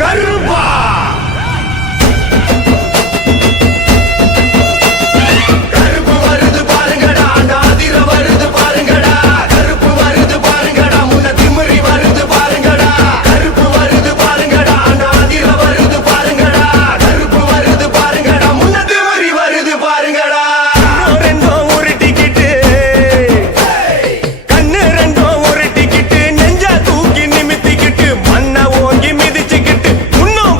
கருப்பா கருப்பு வருது பாருங்கடா நாதிர வருது பாருங்கடா கருப்பு வருது பாருங்கடா முன்ன திமிரி வருது பாருங்கடா கருப்பு வருது பாருங்கடா நாதிர வருது பாருங்கடா கருப்பு வருது பாருங்கடா முன்ன திமிரி வருது பாருங்கடா ரெண்டோ ஒரு டிக்கெட் கண்ணு ரெண்டோ ஒரு டிக்கெட் நெஞ்ச தூக்கி நிமித்திக்கிட்டு மண்ண ஓங்கி மிதிச்சுக்கிட்டு முன்னும்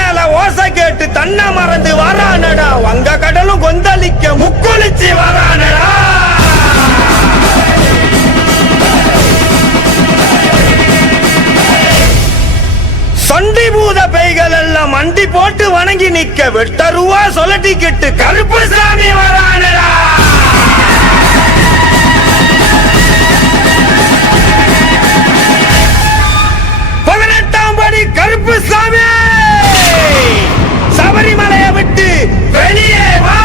மேல ஓசை கேட்டு தன்னை மறந்து வரானடா வங்க கடலும் கொந்தளிக்க முக்குளிச்சு வரானடா சண்டி பூத பெய்கள் எல்லாம் மண்டி போட்டு வணங்கி நிக்க வெட்டருவா சொல்லட்டிக்கிட்டு கருப்பு சாமி வரானடா கருப்பு சாமி சபரிமலையை விட்டு வெளியே வா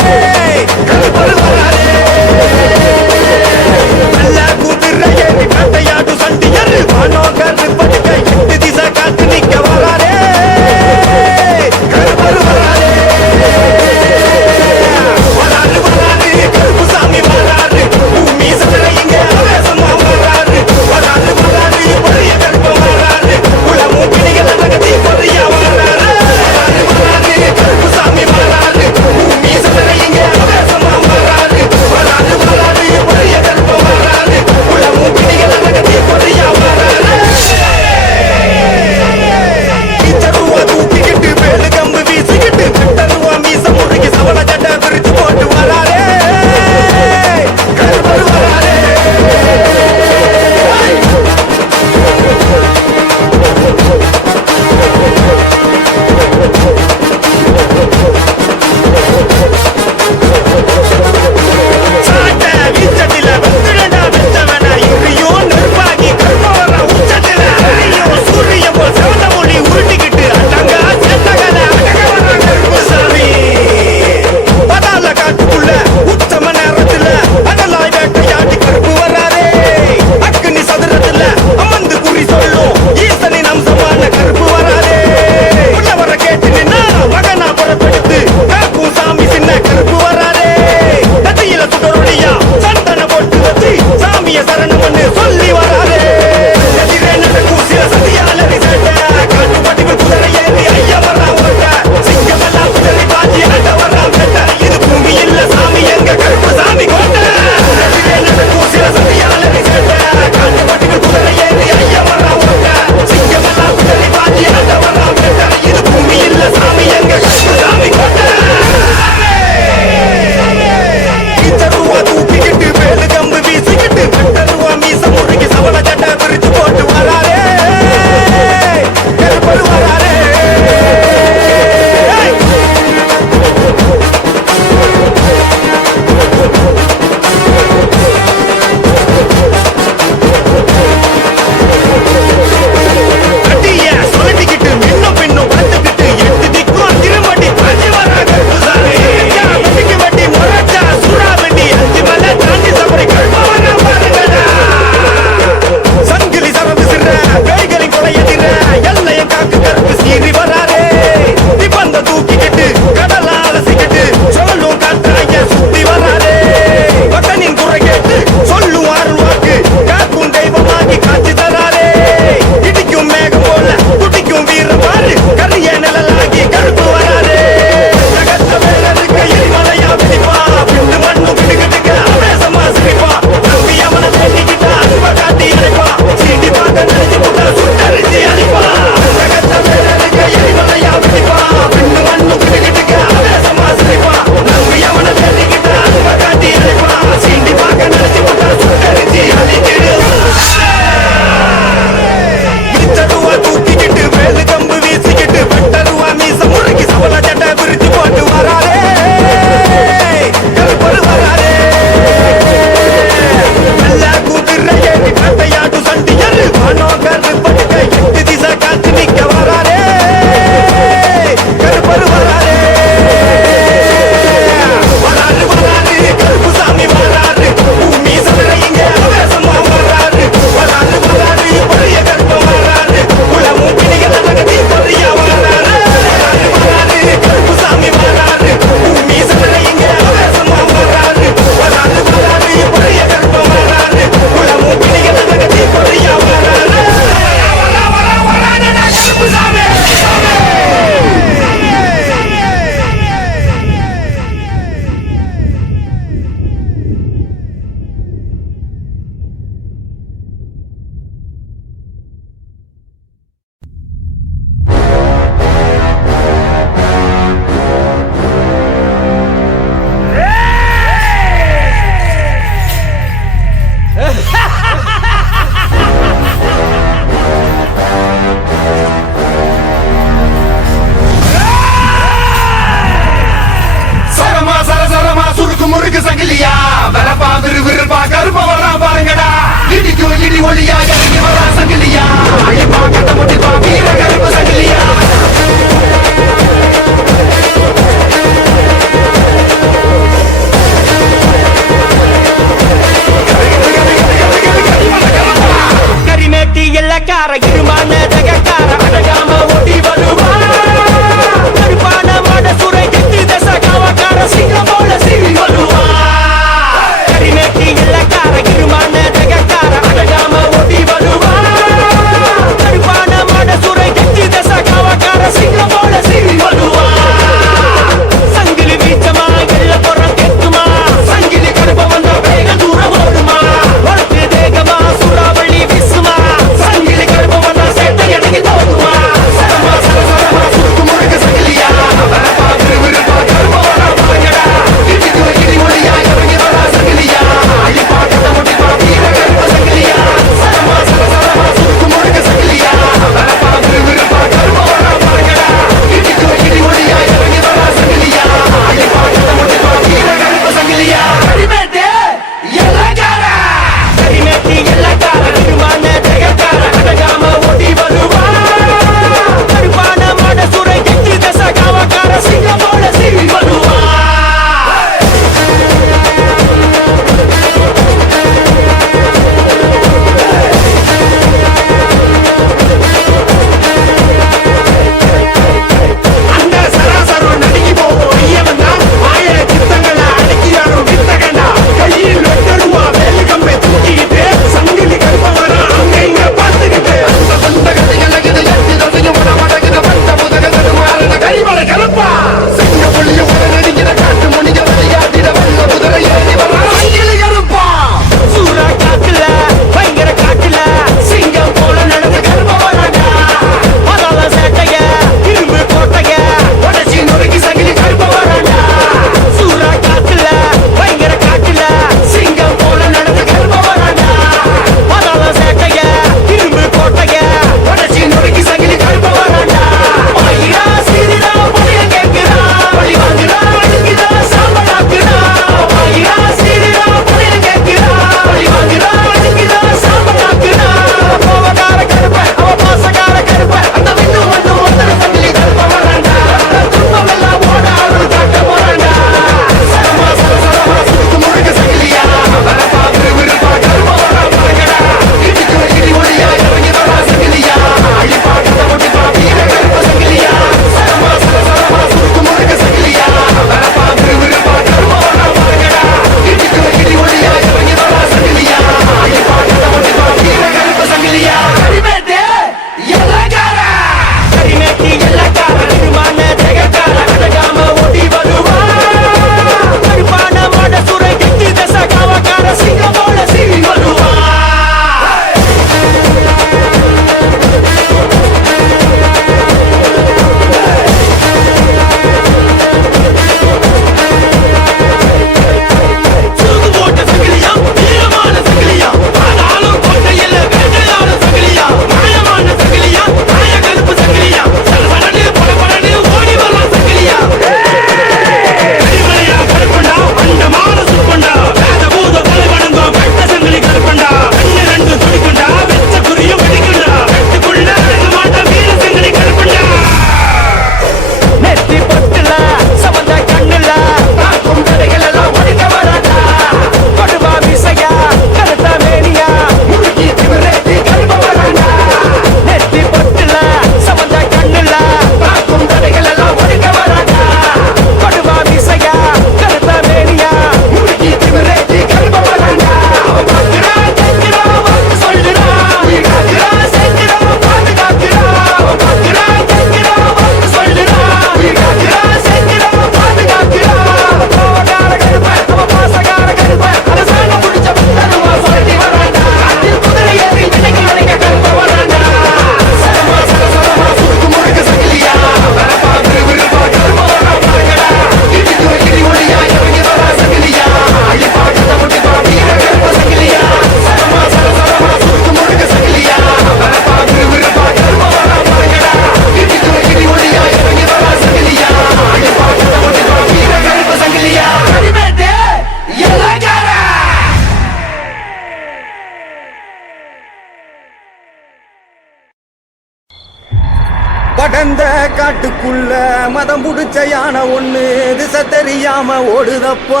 அடர்ந்த காட்டுக்குள்ள மதம் புடிச்ச யானை ஒண்ணு திசை தெரியாம ஓடுதப்பா.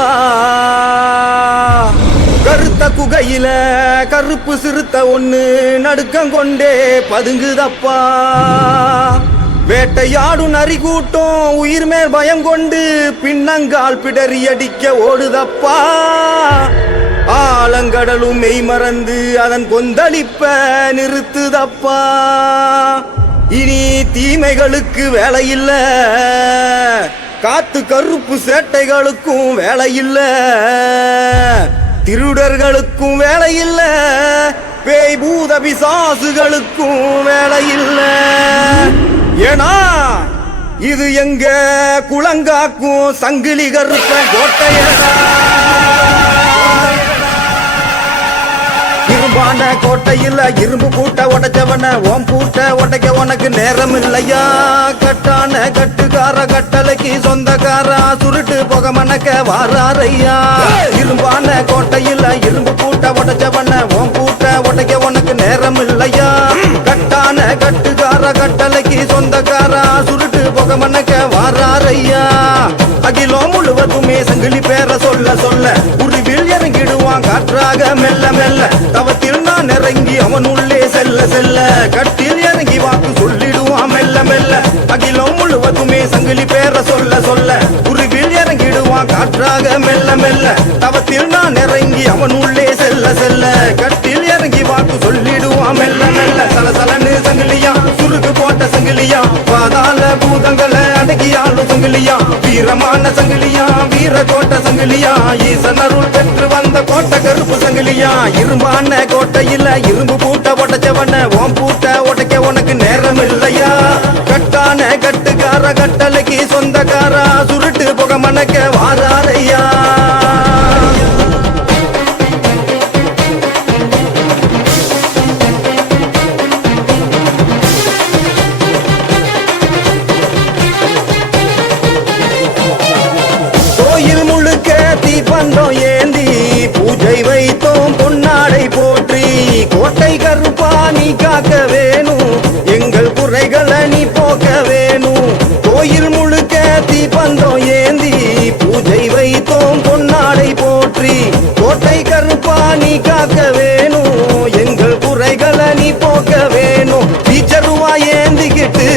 கருத்த குகையில கருப்பு சிறுத்த ஒண்ணு நடுக்கம் கொண்டே பதுங்குதப்பா. வேட்டையாடும் நரி கூட்டம் உயிர் மேல் பயம் கொண்டு பின்னங்கால் பிடறி அடிக்க ஓடுதப்பா. ஆலங்கடலும் மெய் மறந்து அதன் கொந்தளிப்ப நிறுத்துதப்பா. இனி தீமைகளுக்கு வேலை இல்ல, காத்து கருப்பு சேட்டைகளுக்கும் வேலை இல்ல, திருடர்களுக்கும் வேலை இல்ல, பேய் பூத பிசாசுகளுக்கும் வேலை இல்ல. ஏனா இது எங்க குளங்காக்கும் சங்கிலி கருப்ப கோட்டையடா. இரும்பான கோட்டையில் இரும்பு பூட்ட உடைச்சவன ஓம் பூட்ட உடைக்க உனக்கு நேரம் இல்லையா. கட்டான கட்டுக்கார கட்டளைக்கு சொந்தக்காரா சுருட்டு போக மணக்க வாராரையா. இரும்பான கோட்டையில் இரும்பு பூட்ட உடைச்சவன ஓம் பூட்ட உடைக்க உனக்கு நேரம் இல்லையா. கட்டான கட்டுக்கார கட்டளைக்கு சொந்தக்காரா சுருட்டு போக மணக்க வாராரையா. அகிலம் முழுவதுமே சங்கிலி பேர சொல்ல சொல்ல உருவில் இறங்கிடுவான் காற்றாக மெல்ல மெல்ல. தவத்தில் நான் இறங்கி அவன் உள்ளே செல்ல செல்ல கட்டில் இறங்கி வாக்கு சொல்லிடுவான் மெல்ல மெல்ல. அகிலம் முழுவதுமே சங்கிலி பேர சொல்ல சொல்ல உருவில் இறங்கிடுவான் காற்றாக மெல்ல மெல்ல. தவத்தில் நான் இறங்கி அவன் உள்ளே செல்ல செல்ல கட்டில் இறங்கி வாக்கு சொல்லிடுவான் மெல்ல மெல்ல. சலசலன்னு சங்கிலியா சுருக்கு போட்ட சங்கிலியா பாதாள பூதங்களை அடக்கியாலும் சங்கிலியா. வீரமான சங்கிலியா வீர கோட்டை சங்கிலியா ஈசன் அருள் பெற்று வந்த கோட்டை கருப்பு சங்கிலியா. இரும்பான கோட்டையில இரும்பு பூட்ட உடைச்சவன ஓம் பூட்ட உடைக்க உனக்கு நேரம் இல்லையா. கட்டான கட்டுக்கார கட்டளைக்கு சொந்தக்காரா சுருட்டு புக மணக்க வாராரையா. கோயில் முழுக்க தீப்பந்தம் ஏந்தி பூஜை வைத்தோம் பொன்னாடை போற்றி. கோட்டை கருப்பா நீ காக்க வேணும் எங்கள் குறைகளை நீ போக்க வேணும். கோயில் முழுக்க தீப்பந்தம் ஏந்தி பூஜை வைத்தோம் பொன்னாடை போற்றி. கோட்டை கருப்பா நீ காக்க வேணும் எங்கள் குறைகளை நீ போக்க வேணும். டீச்சருவா ஏந்திக்கிட்டு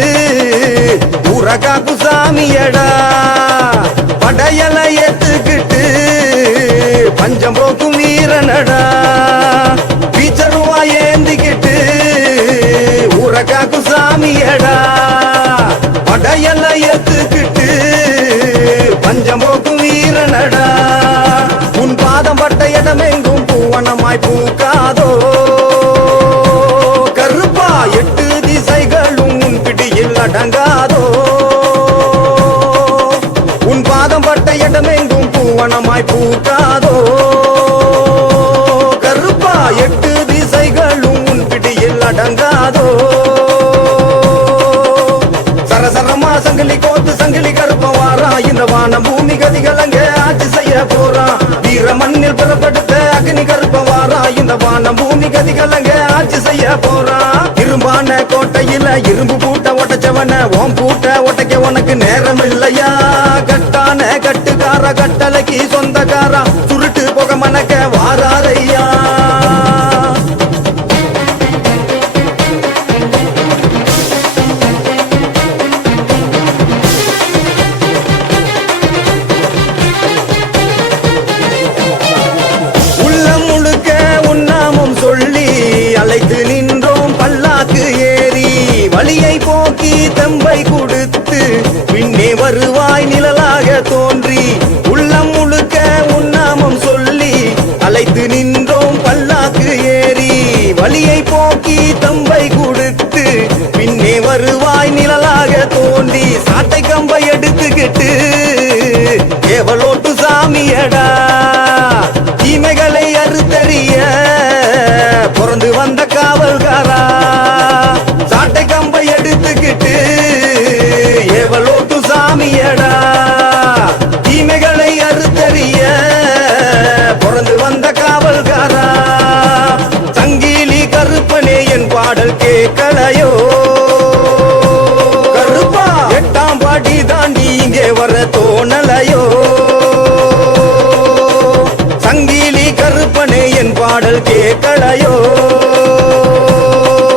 ஊரகாக்கு சாமியடா. படையல ஏத்துக்கிட்டு பஞ்சம் போக்கும் வீரனடா. பீச்சருவா ஏந்திக்கிட்டு ஊரகாக்கு சாமியடா. படையல ஏத்துக்கிட்டு பஞ்சம் போக்கும் வீரனடா. உன் பாதம் பட்ட இடமெங்கும் பூவனமாய் பூக்காதோ கருப்பா. எட்டு திசைகளும் உன் பிடியில் அடங்காதோ. உன் பாதம் பட்ட இடமெங்கும் பூவனமாய் பூக்காதோ கருப்பா. எட்டு திசைகளும் உன் பிடியில் அடங்காதோ. சரசரமா சங்கிலி கோத்து சங்கிலி கருப்ப வாரா. இந்த வானம் பூமி கதிகள் அங்கே ஆட்சி செய்ய போறான். வீர மண்ணில் புறப்படுத்த அக்னி கருப்ப வாரா. இந்த வானம் பூமி கதிகள் அங்கே ஆட்சி செய்ய போறான். இரும்பான கோட்டையில இரும்பு பூட்ட உடைச்சவன ஓம் பூட்ட உடைக்க உனக்கு நேரம் இல்லையா. கட்டான கட்டுக்கார கட்டளைக்கு சொந்தக்காரா சுருட்டு போக மணக்க வாராரையா. உள்ளம் முழுக்க உன்னாமம் சொல்லி அழைத்து நின்றோம் பல்லாக்கு ஏறி. வழியை போக்கி தெம்பை கொடுத்து பின்னே வருவாய் நிழலாக தோன்றி. உள்ளம் முழுக்க உன்னாமம் சொல்லி கருப்பனே என் பாடல் கேட்கலையோ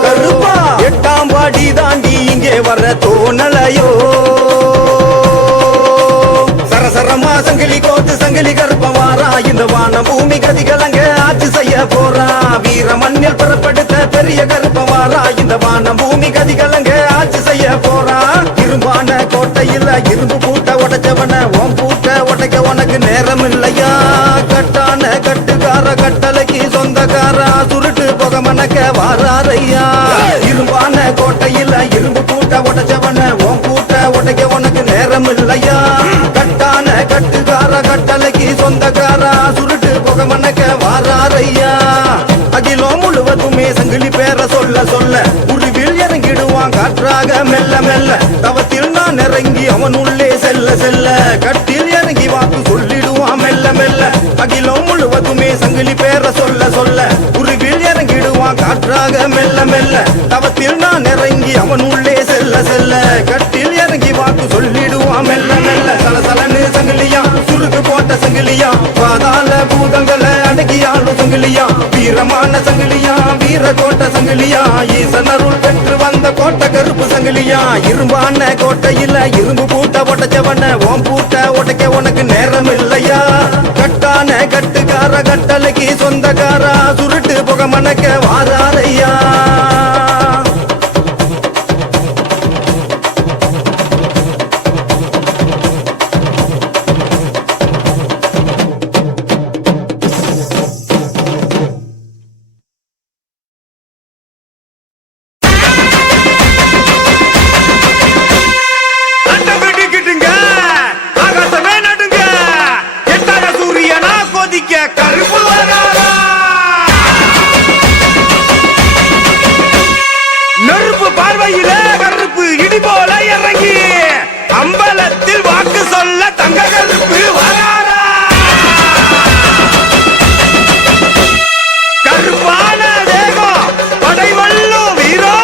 கருப்பா 8ஆம் படி தாண்டி இங்கே வர தோணலையோ சரசரமா சங்கிலி கோத்து சங்கிலி கருப்ப வாரா இந்த வான பூமி கதிகலங்க ஆட்சி செய்ய போறா வீர மண்ணில் பிறப்படுத்த பெரிய கருப்ப வாரா இந்த வான பூமி கதிகலங்க ஆட்சி செய்ய போறா இரும்பான கோட்டையில் இரும்பு பூட்ட உடைச்சவன ஓம் பூட்ட உடைக்க உனக்கு நேரம் இல்லையா கட்டான கட்டுக்கார கட்டளைக்கு சொந்தக்காரா சுருட்டு புக மணக்க வாராரையா இரும்பான கோட்டையில் இரும்பு பூட்ட உடைச்சவன ஓம் பூட்ட உடைக்க உனக்கு நேரம் இல்லையா கட்டான கட்டுக்கார கட்டளைக்கு சொந்தக்காரா சுருட்டு புக மணக்க வாராரையா அகிலம் முழுவதுமே சங்கிலி பேர சொல்ல சொல்ல உருவில் இறங்கிடுவான் காற்றாக மெல்ல மெல்ல தவத்தில் நான் இறங்கி அவன் உள்ளே செல்ல செல்ல கட்டில் இறங்கி வாக்கு சொல்லிடுவான் மெல்ல மெல்ல அகிலம் முழுவதுமே சங்கிலி பேர சொல்ல சொல்ல உருவில் இறங்கிடுவான் காற்றாக மெல்ல மெல்ல தவத்தில் நான் இறங்கி அவன் உள்ளே செல்ல செல்ல கட்டில் இறங்கி வாக்கு சொல்லிடுவான் மெல்ல மெல்ல சலசலன்னு சங்கிலியா சுருக்கு போட்ட சங்கிலியா பாதாள பூதங்களை அடக்கியாளும் சங்கிலியா வீரமான சங்கிலியா வீர கோட்ட சங்கிலியா ஈசன் அருள் பெற்று வந்த கோட்டை கருப்பு சங்கிலியா இரும்பான கோட்டையில் இரும்பு பூட்ட உடைச்சவன ஓம் பூட்ட உடைக்க உனக்கு நேரம் இல்லையா கட்டான கட்டுக்கார கட்டளைக்கு சொந்தக்காரா சுருட்டு புக மணக்க வாராரையா கருப்பு வராரா நெருப்பு பார்வையில கருப்பு இடி போல இறங்கி அம்பலத்தில் வாக்கு சொல்ல தங்க கருப்பு வராரா கருப்பான தேகம் படைவல்லும் வீரோ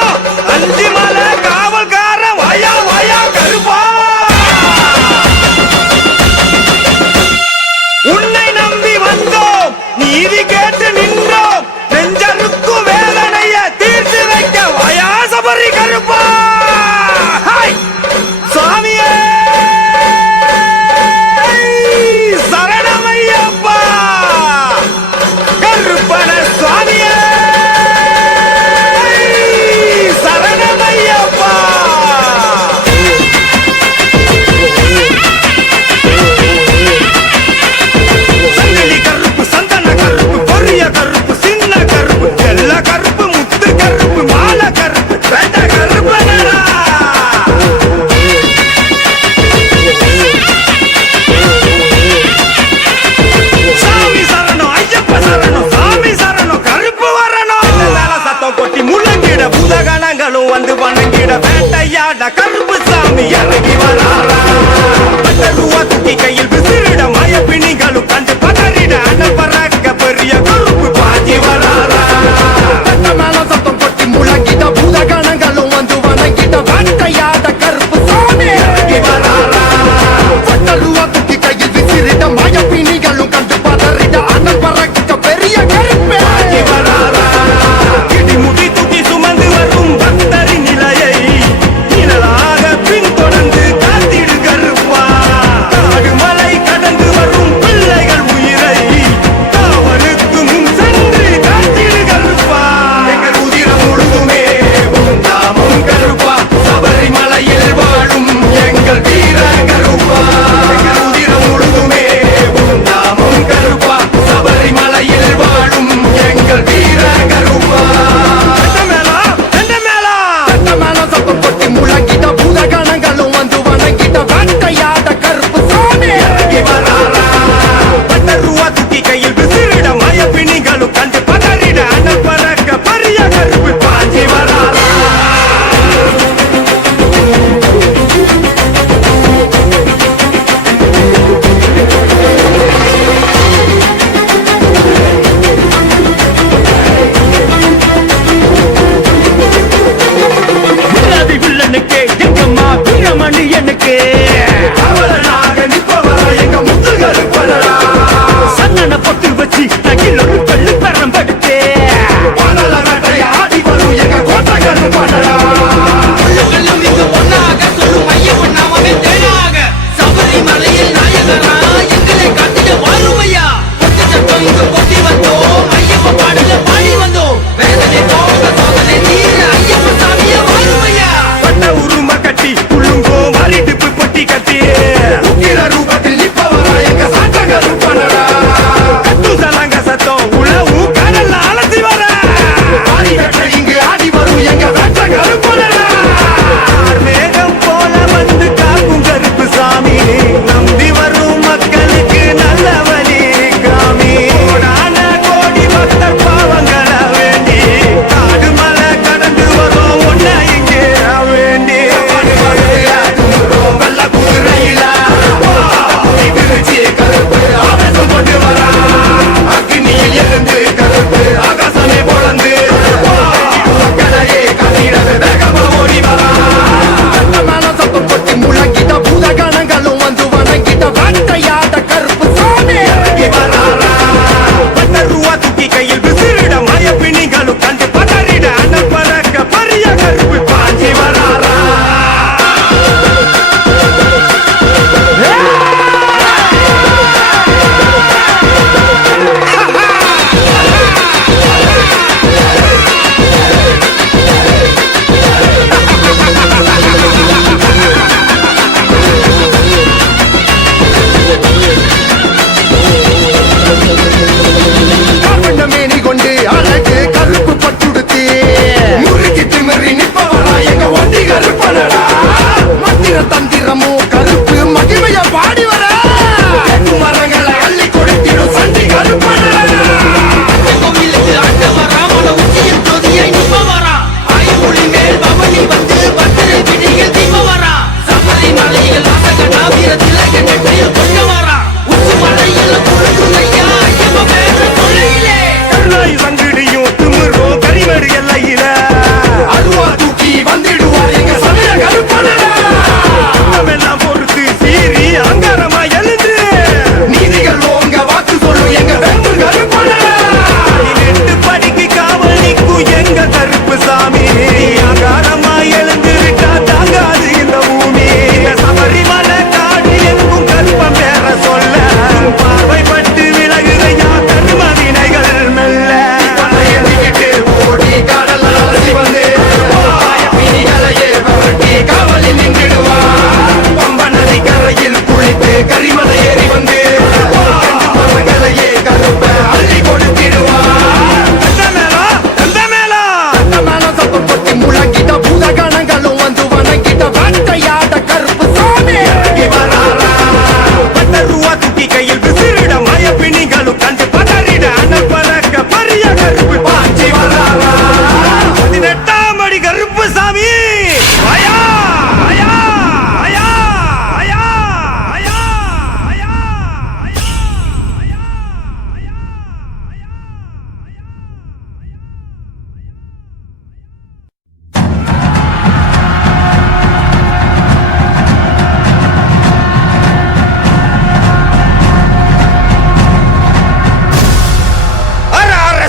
அஞ்சு மலை காவல்கார வாயா வாயா கருப்பா உன்னை நம்பி வந்தோம் நீதி கேட்டு நின்றோம் நெஞ்சருக்கு வேதனைய தீர்த்து வைக்க வாயா சபரி கருப்பா சாமியே சரணமையப்பா கருப்பன சுவாமியே சரணமையப்பா சங்கிலி கருப்பு சந்தன கருப்பு பொரிய கருப்பு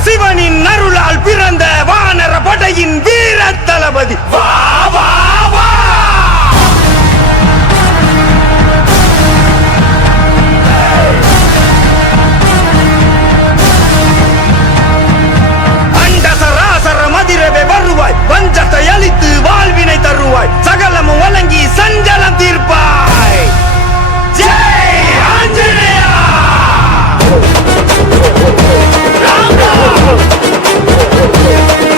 சிவனின் அருளால் பிறந்த வானர படையின் வீர தளபதி வா வா வா. அண்டசராசர மதிரவே வருவாய், பஞ்சத்தை அழித்து வாழ்வினை தருவாய், சகலமும் வழங்கி சஞ்சலம் தீர்ப்பாய். ஜெய் ஆஞ்சநேயா. ராம் ராம்.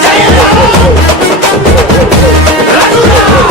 ஜெய ராம். ரகுராம்.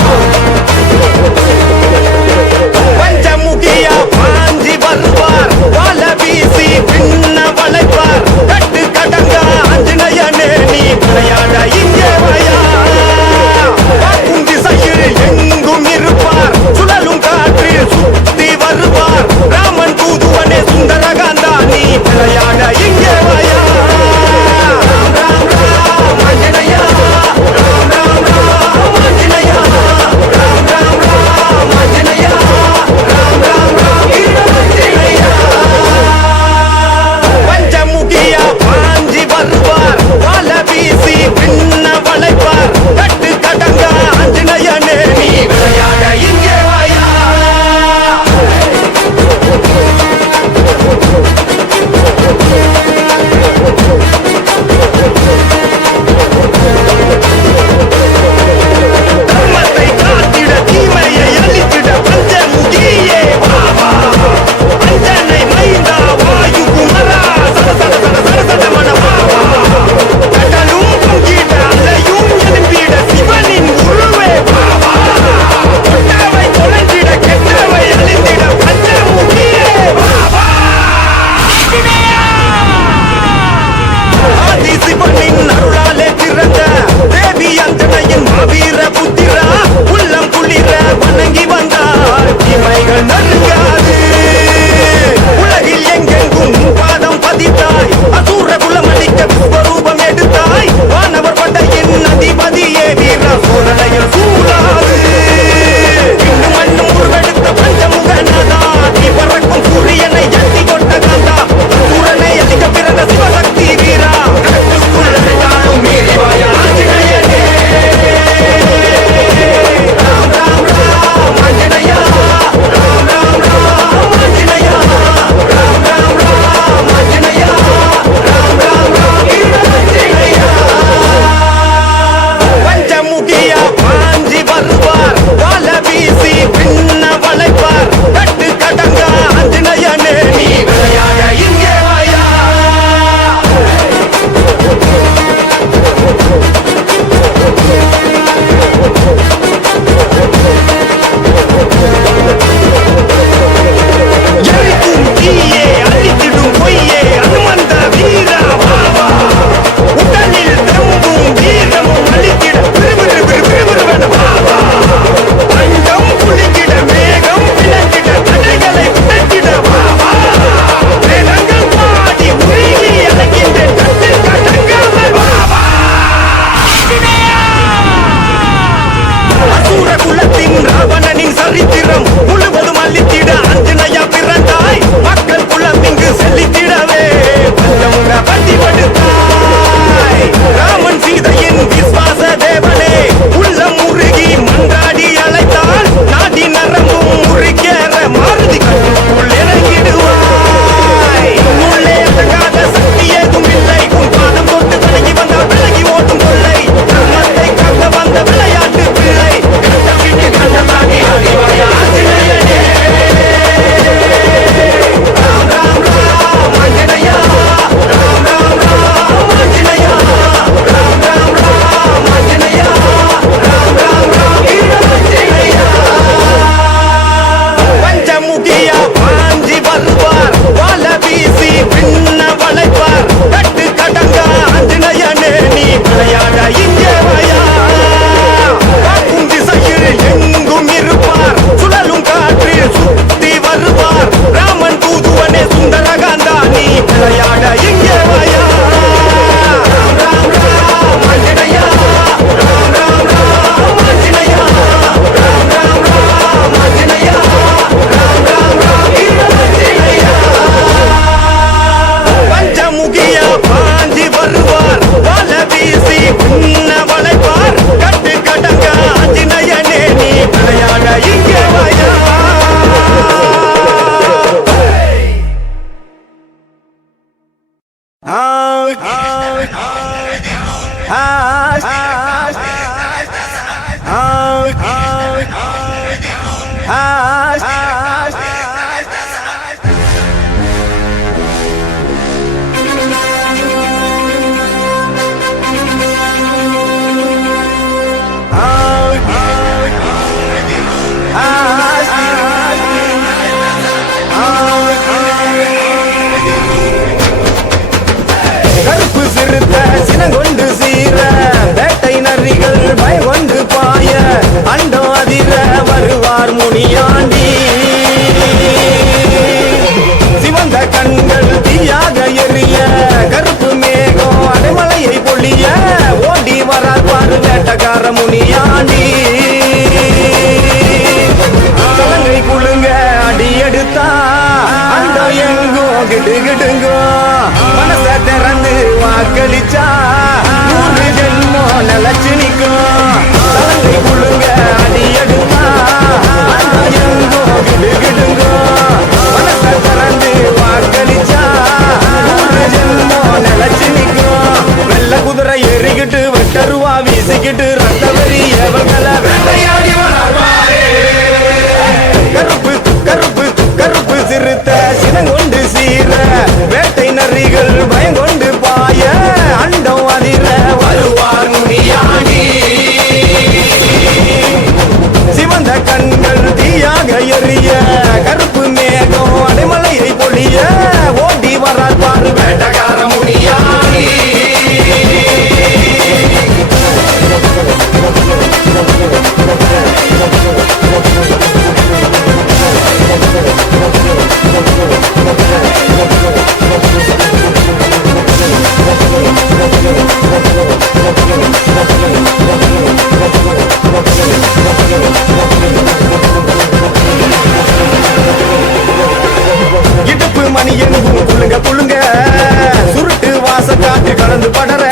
கருப்பு சிறுத்த சினங்கொண்டு சீர வேட்டை நரிகள் பயங்கொண்டு பாய அண்டம் அதிர வருவார் முனியாண்டி சிவந்த கண்கள் தீயாக எரிய கருப்பு மேகம் அடைமலையை பொழிய ஓடி வரார் பாரு வேட்டக்கார முனியாண்டி தலங்கை குழுங்க அடி எடுத்தா அண்டம் எங்கும் கிடுகிடுங்கோ மனச திறந்து வாக்களிச்சா 100 ஜென்மம் நிலச்சு நிற்கும் தலங்கை குழுங்க அடி எடுத்தா அண்டம் எங்கும் கிடுகிடுங்கோ மனச திறந்து வாக்களிச்சா 100 ஜென்மம் நிலச்சு நிற்கும் வெள்ள குதிரை ஏறிக்கிட்டு வெட்டருவா வீசிக்கிட்டு ரத்த வெறி எவர்களை வேட்டையாடி வராரே கருப்பு கருப்பு கருப்பு சிறுத்த சினங்கொண்டு சீர வேட்டை நரிகள் பயங்கொண்டு பாய அண்டம் அதிர வருவார் முனியாண்டி சிவந்த கண்கள் தீயாக எரிய கருப்பு மேகம் அடைமலையை பொழிய ஓடி வரார் பாரு வேட்டக்கார முனியாண்டி இடுப்பு மணி எங்கும் குளுங்க குளுங்க சுருட்டு வாச காற்று கலந்து படற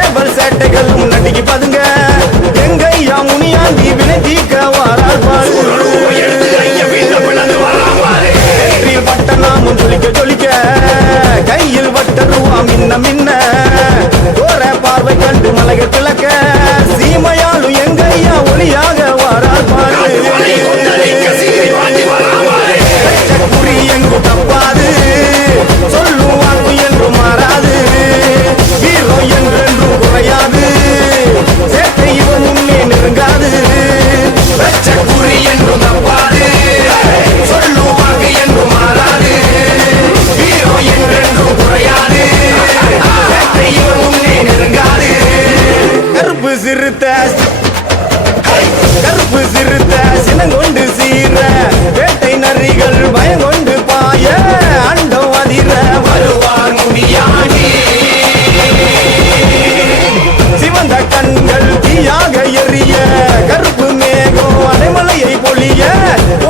ஏவல் சேட்டைகளும் நடிக்கு பதுங்க எங்கையா முனியாண்டி வினை தீக்க வாரார் பாரு வெற்றியில் பட்ட நாமும் ஜொலிக்க ஜொலிக்க கையில் வட்டருவா மின்ன மின்ன தோர பார்வை கண்டு மலைகள் பிளக்க சீமையாலும் எங்கையா ஒளியாக வாரார் பாரு குறி எங்கு தப்பாது சொல்லும் வாக்கு என்றும் மாறாது வீரம் என்றென்றும் குறையாது சேட்டை இவன் முன்னே நெருங்காது குறி என்றும் தப்பாது சொல்லும் வாக்கு என்றும் மாறாது வீரம் என்றென்றும் குறையாது சேட்டை இவன் முன்னே நெருங்காது கருப்பு சிறுத்த கருப்பு சிறுத்த சினங்கொண்டு சீர வேட்டை நரிகள் பயங்கொண்டு பாய அண்டம் அதிர வருவார் முனியாண்டி சிவந்த கண்கள் தீயாக எரிய கருப்பு மேகம் அடைமலையை பொழிய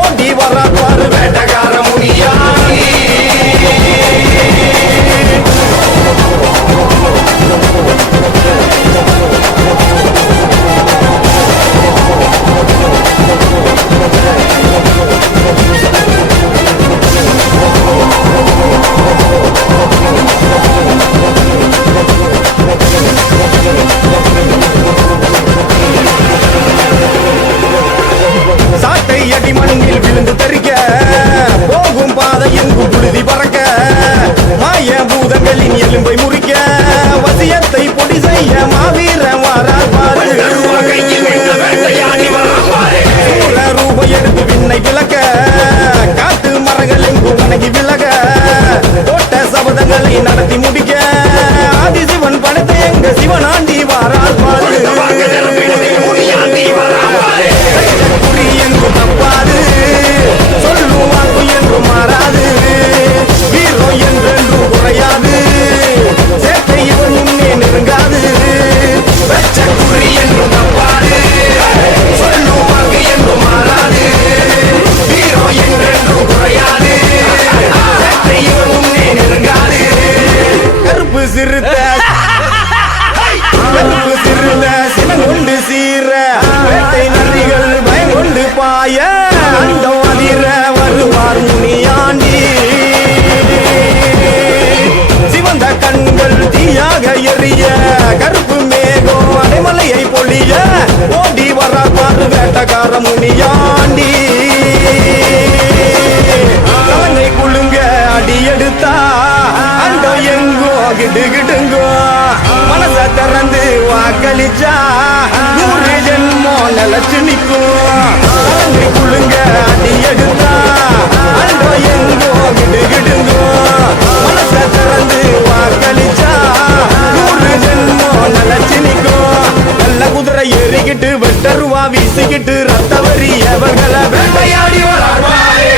ஓடி வரார் பாரு வேட்டக்கார முனியாண்டி சாட்டை அடி மண்ணில் விழுந்து தரிக்க போகும் பாதை எங்கும் புழுதி பறக்க மாய பூதங்களின் எலும்பை முறிக்க வசியத்தை பொடி செய்ய மாவீர வாரார் பாரு சூர ரூப எடுத்து விண்ணை விளக்க காட்டு மரங்கள் எங்கும் வணங்கி விலக தோட்ட சபதங்களை நடத்தி முடிக்க ஆதிசிவன் படத்தை எங்க சிவனாண்டி வாரார் பாரு குறி எங்கும் தப்பாது சொல்லும் வாக்கு என்றும் மாறாது வீரம் என்றென்றும் குறையாது சேட்டை இவன் முன்னே நெருங்காது குறி என்றும் தப்பாது சொல்லும் வாக்கு என்றும் மாறாது வீரம் என்றென்றும் குறையாது சேட்டை இவன் முன்னே நெருங்காது கருப்பு சிறுத்த கருப்பு சிறுத்த சினங்கொண்டு சீர வேட்டை நரிகள் பயங்கொண்டு பாய அண்டம் அதிர வருவார் முனியாண்டி சிவந்த கண்கள் கருப்பு மேகம் அடைமலையை பொழிய ஓடி வர பாரு வேட்டக்கார முனியாண்டி கலங்கை குழுங்க அடி எடுத்தா அண்டம் எங்கோ கிடுகிடுங்கோ மனச திறந்து வாக்களிச்சா 100 ஜென்மம் நிலச்சு நிற்கும் கலங்கை குழுங்க அடி எடுத்தா அண்டம் எங்கோ கிடுகிடுங்கோ மனச திறந்து வாக்களிச்சா 100 ஜென்மம் நிலச்சு நிற்கும் நல்ல குதிரை ஏறிக்கிட்டு வெட்டருவா வீசிக்கிட்டு ரத்த வரி எவர்களை வேட்டையாடி வராடுவாரே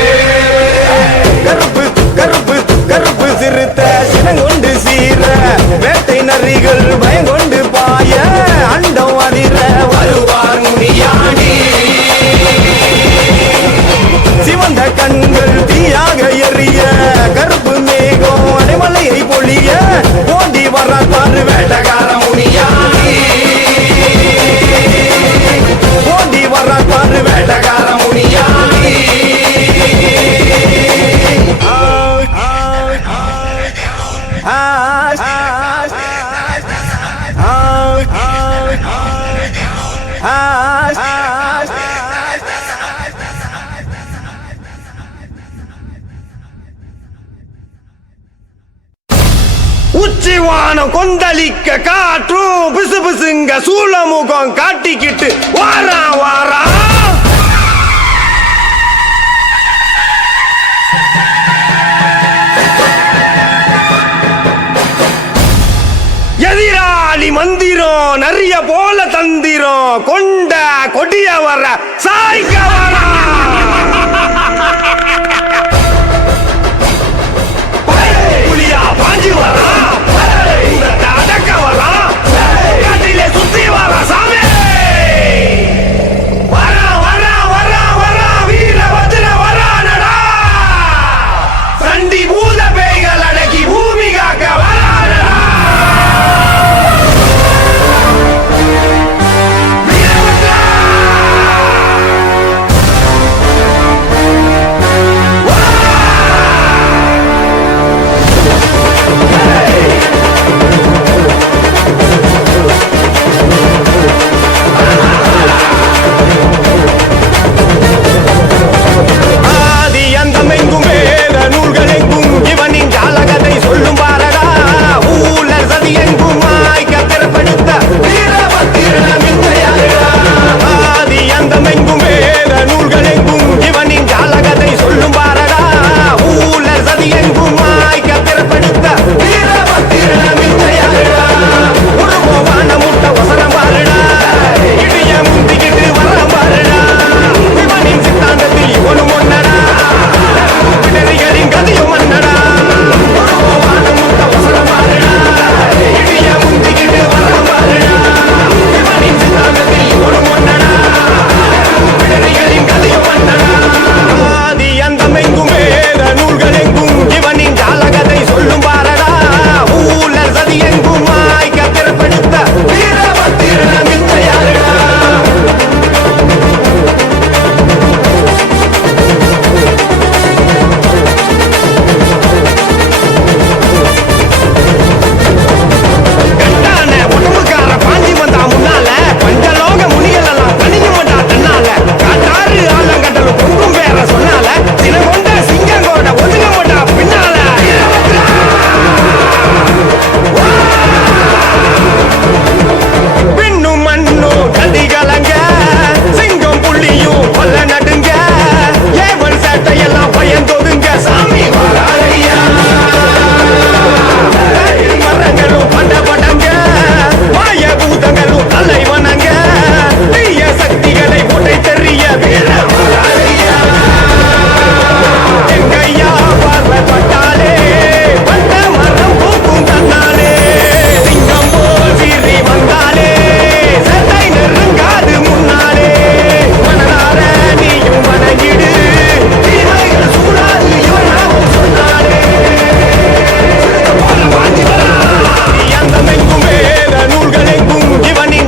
கருப்பு கருப்பு கருப்பு சிறுத்த சினங்கொண்டு சீர வேட்டை நரிகள் பயங்கொண்டு பாய அண்டம் அதிர வருவார் முனியாண்டி சிவந்த கண்கள் தீயாக எறிய கருப்பு மேகம் அடைமலையை பொழிய ஓடி வர பாரு வேட்டக்கார முனியாண்டி ஓடி வர பாரு வேட்டக்கார முனியாண்டி உச்சிவானம் கொந்தளிக்க காற்றும் பிசு பிசுங்க சூளமுகம் காட்டிக்கிட்டு வாரா வாரா எதிராளி மந்திரம் நிறைய போல தந்திரம் கொண்ட கொடிய வர சாய்க்க வரா புலியா பாஞ்சு வரா